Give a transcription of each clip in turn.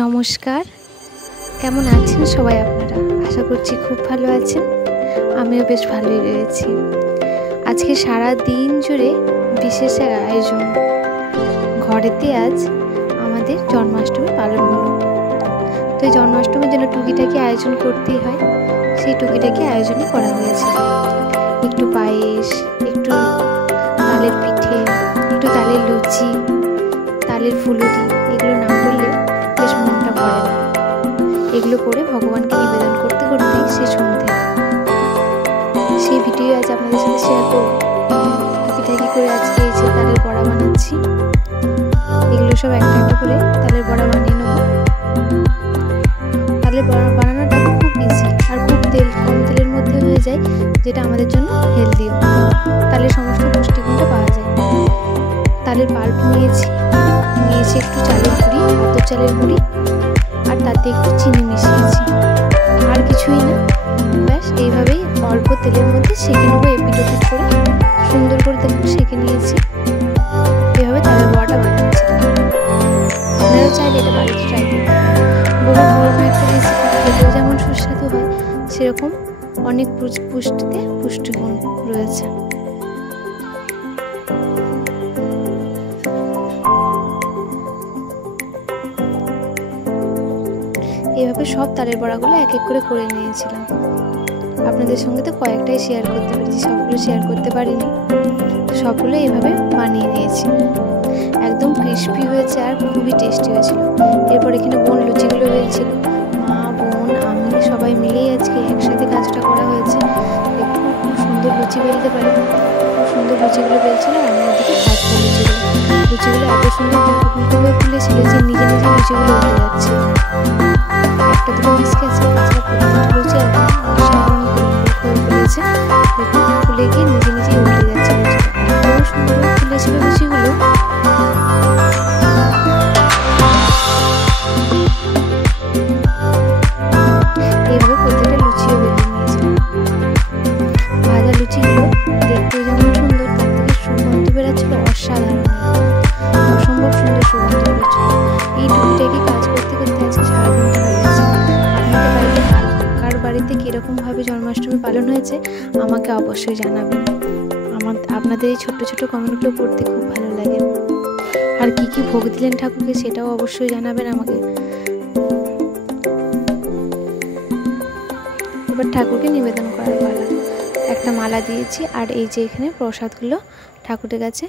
নমস্কার, কেমন আছেন সবাই আপনারা? আশা করছি খুব ভালো আছেন। আমিও বেশ ভালোই রয়েছি। আজকে সারা দিন জুড়ে বিশেষ এক আয়োজন। ঘরেতে আজ আমাদের জন্মাষ্টমী পালন হলো। তো এই জন্মাষ্টমীর জন্য টুকিটাকি আয়োজন করতেই হয়, সেই টুকিটাকি আয়োজনই করা হয়েছে। একটু পায়েস, একটু তালের পিঠে, একটু তালের লুচি, তালের ফুলুরি, এগুলো না করলে বেশ মনটা ভরে না। এগুলো করে ভগবানকে নিবেদন করতে করতেই শেষ সন্ধে। সেই ভিডিও আজ আপনাদের সাথে শেয়ার করব। টুকিটাকি করে আজকে এই যে তালের বড়া বানাচ্ছি। এগুলো সব একটা একটা করে তালের বড়া বানিয়ে নেব। তালের বড়া বানানোটা খুব ইজি আর খুব কম তেলের মধ্যে হয়ে যায়, যেটা আমাদের জন্য হেলদিও। তালের সমস্ত পুষ্টিগুণটা পাওয়া যায়। তালের পাল্প নিয়েছি একটু চালের গুঁড়ি, আতপ চালের গুঁড়ি, আর তাতে একটু চিনি মিশিয়েছি। আর কিছুই না, ব্যাস এইভাবেই অল্প তেলের মধ্যে সেঁকে নেবো। এপিট ওপিট করে সুন্দর করে দেখুন সেঁকে নিয়েছি। এভাবে তালের বড়াটা বানিয়েছি। আপনারাও চাইলে এটা বাড়িতে ট্রাই করুন। বহু পুরনো একটা রেসিপি, খেতেও যেমন সুস্বাদু হয়, সেরকম অনেক পুষ্টিগুণ রয়েছে। এইভাবে সব তালের বড়াগুলো এক এক করে নিয়েছিলাম। আপনাদের সঙ্গে তো কয়েকটাই শেয়ার করতে পেরেছি, সবগুলো শেয়ার করতে পারিনি। সবগুলো এইভাবে বানিয়ে নিয়েছি। একদম ক্রিস্পি হয়েছে আর খুবই টেস্টি হয়েছিল। এরপর এখানে বোন লুচিগুলো বেলছিল। মা, বোন, আমি সবাই মিলেই আজকে একসাথে কাজটা করা হয়েছে। দেখুন খুব সুন্দর লুচি বেলতে পারি, খুব সুন্দর লুচিগুলো বেলছিল। আর আমি ওদিকে ভাজবো লুচিগুলো এত সুন্দর ফুলকো হয়ে ফুলেছিল যে নিজে নিজে লুচিগুলো উঠে যাচ্ছে। একটা দুটো মিস গেছে, প্রত্যেকটা লুচি একদম অসাধারণ হয়ে ফুলেছে। ফুলে গিয়ে নিজে নিজেই উঠে যাচ্ছে লুচিটা। এত সুন্দর ফুলেছিল লুচিগুলো। এইভাবে প্রত্যেকটা লুচিও বেলে নিয়েছিলাম। ভাজা লুচিগুলো দেখতে যেমন সুন্দর, তার থেকে সুগন্ধ বেরোচ্ছিল অসাধারণ, অসম্ভব সুন্দর সুগন্ধ বেরোচ্ছিল। এই টুকিটাকি কাজ করতে করতে আজকে সারাদিনটা হয়ে গেছে। আপনাদের বাড়িতে কার বাড়িতে কীরকমভাবে জন্মাষ্টমী পালন হয়েছে আমাকে অবশ্যই জানাবেন। আপনাদের এই ছোট্ট ছোট্ট কমেন্টগুলো পড়তে খুব ভালো লাগে। আর কি কি ভোগ দিলেন ঠাকুরকে সেটাও অবশ্যই জানাবেন আমাকে। এবার ঠাকুরকে নিবেদন করার পালা। একটা মালা দিয়েছি, আর এই যে এখানে প্রসাদগুলো ঠাকুরের কাছে।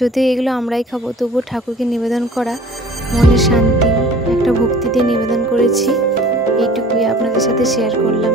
যদি এগুলো আমরাই খাবো, তবুও ঠাকুরকে নিবেদন করা মনের শান্তি, একটা ভক্তি দিয়ে নিবেদন করেছি। এইটুকুই আপনাদের সাথে শেয়ার করলাম।